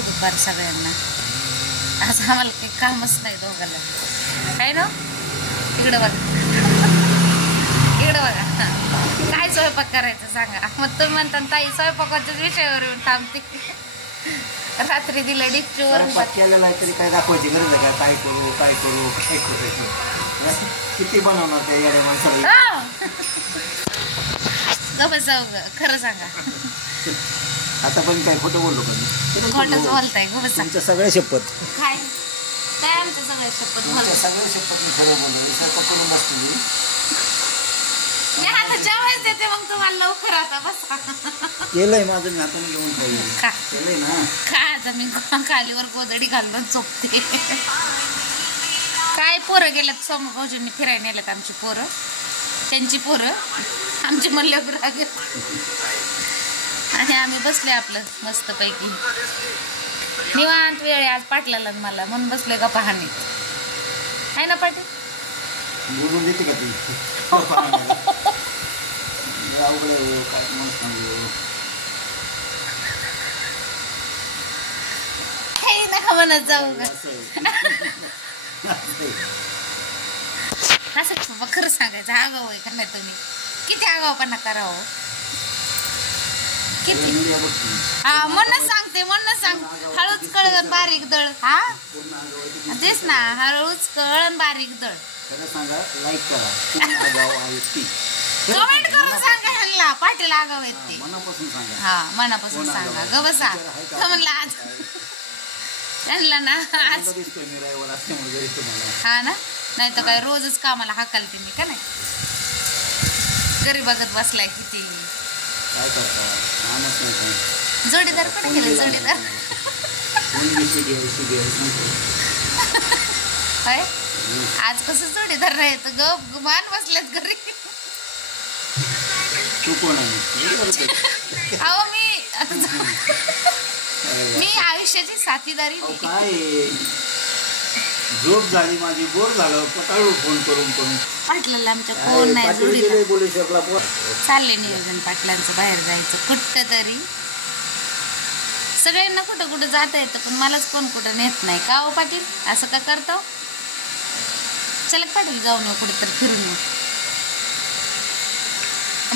दुपार सगळ्यांना. आज आम्हाला काही कामच नाही दोघांना. काय ना इकडं बघा, इकडं बघा. काय स्वयंपाक करायचं सांगा. मग तुम्ही म्हणता ताई स्वयंपाकाच्याच विषयावर येऊन थांबते. रात्री दिलं डिच्चूवर केलेलं आहे तरी काय दाखवायची गरज आहे का? काय करू काय करू काय करू, किती बनवणार त्या येड्या माणसाला. जाऊ खरं सांगा. आता पण काय खोटं बोललो का मी? खोटंच बोलताय. गबस तुमच्या सगळ्या शपथ. काय काय आमच्या सगळ्या शपथ बोलतो. सगळ्या शपथ मी खरं बोललो. स्वयंपाक करून नसतो मी. आता जेवायच देते मग तुम्हाला लवकर. आता बस केलंय माझं मी हाताने घेऊन खा. केलंय ना. खा आता मी खालीवर गोदडी घालून चोपते. काय पोरं गेल्यात सोमा भाऊजींनी फिरायला नेल्यात. आमची पोरं त्यांची पोरं आमची मल्ल्यावर राग. आणि आम्ही बसले आपलं मस्तपैकी निवांत वेळ. आज पाटलाला मला म्हणून बसले का पाहणी आहे ना पाटील. बोलून देते का ती? हे नका म्हणत जाऊ का. असं खरं सांगायचं. आगाव आहे का नाही तुम्ही? किती आगावपणा करावं. किती हा म्हणूनच सांगते. म्हणूनच सांग. हळूच कळण बारीक दळ. हा तेच ना. हळूच कळण बारीक दळ. लाईक करा. कमेंट करून सांगा ह्यांना पाटील आगाव आहेत ते. मनापासून सांगा. हा मनापासून सांगा. ग बसा म्हणलं आज त्यांना ना. आज हा ना. नाही तर काय रोजच कामाला हाकालते मी का नाही. घरी बघत बसलाय किती. काय करता? जोडीदार पण गेले. जोडीदार काय आज कसं जोडीदार राहायचं. गप मान बसल्यात घरी. तू कोण आहे? अहो मी आयुष्याची साथीदारी. काय झोप झाली माझी. बोर झालं पटाळू फोन करून करून. पाटलाला आमच्या कोण नाही जोडीदार. चालले नियोजन पाटलांचं बाहेर जायचं कुठं तरी. सगळ्यांना कुठं कुठं जाता येतं पण मलाच कोण कुठं नेत नाही. का हो पाटील असं का करतो? चला पाटील जाऊन येऊ कुठेतरी फिरून येऊ.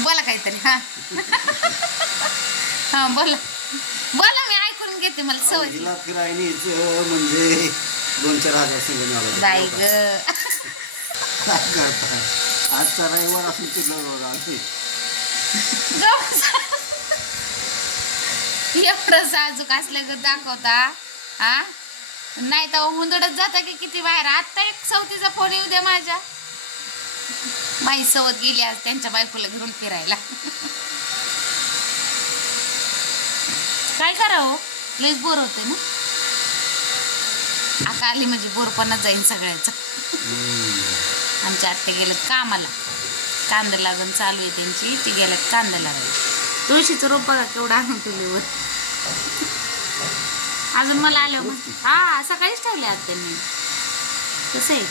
बोला काहीतरी. हा हा बोला बोला. मी ऐकून घेते. मला सवय. म्हणजे 2-4 हजार सिंगल बाई ग. काय करता? आजचा रविवार असून तिथं एवढं साजूक असलं ग दाखवता. हा नाही तर हुंदडत जाता की किती बाहेर. आत्ता एक सवतीचा फोन येऊ द्या माझ्या. माई सवत गेली आज त्यांच्या बायकोला घेऊन फिरायला. काय करावं. लईच बोर होते ना. आता आली म्हणजे बोरपणाच जाईन सगळ्याचं. आमच्या आत्या गेलेत कामाला. कांदा लागण चालू आहे त्यांची. ती गेल्यात कांदा लावायला. तुळशीचं रोप बघा केवढं आणून ठेवल्यावर. अजून मला आल्यावर हा सकाळीच ठेवले आत्यांनी. कसं आहे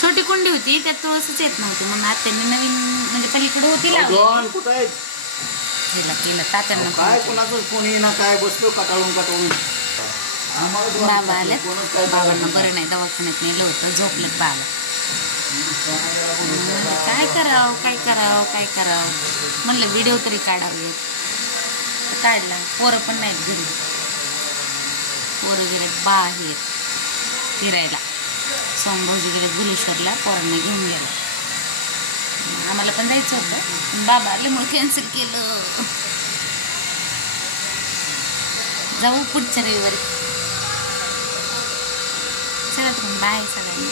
छोटी कुंडी होती त्यात तुळसच येत नव्हती म्हणून आत्यांनी नवीन म्हणजे पलीकडे होती लावली. केलं तात्यांना. काय कोणाचं कोणी ना काय बसलो कटाळून कटाळून. बाबा आले. बाबांना बरं नाही दवाखान्यात नेलं होतं. झोपलं बाबा. काय करावं काय करावं काय करावं म्हणलं व्हिडिओ तरी काढावे. काढला. पोरं पण नाहीत घरी. पोरं गेलेत बाहेर फिरायला. सोमभाऊजी गेलेत भुलेश्वरला. पोरांना घेऊन गेला. आम्हाला पण जायचं होतं पण बाबा आल्यामुळे कॅन्सल केलं. जाऊ पुढच्या रविवारी. चला तर बाय सगळ्यांनी.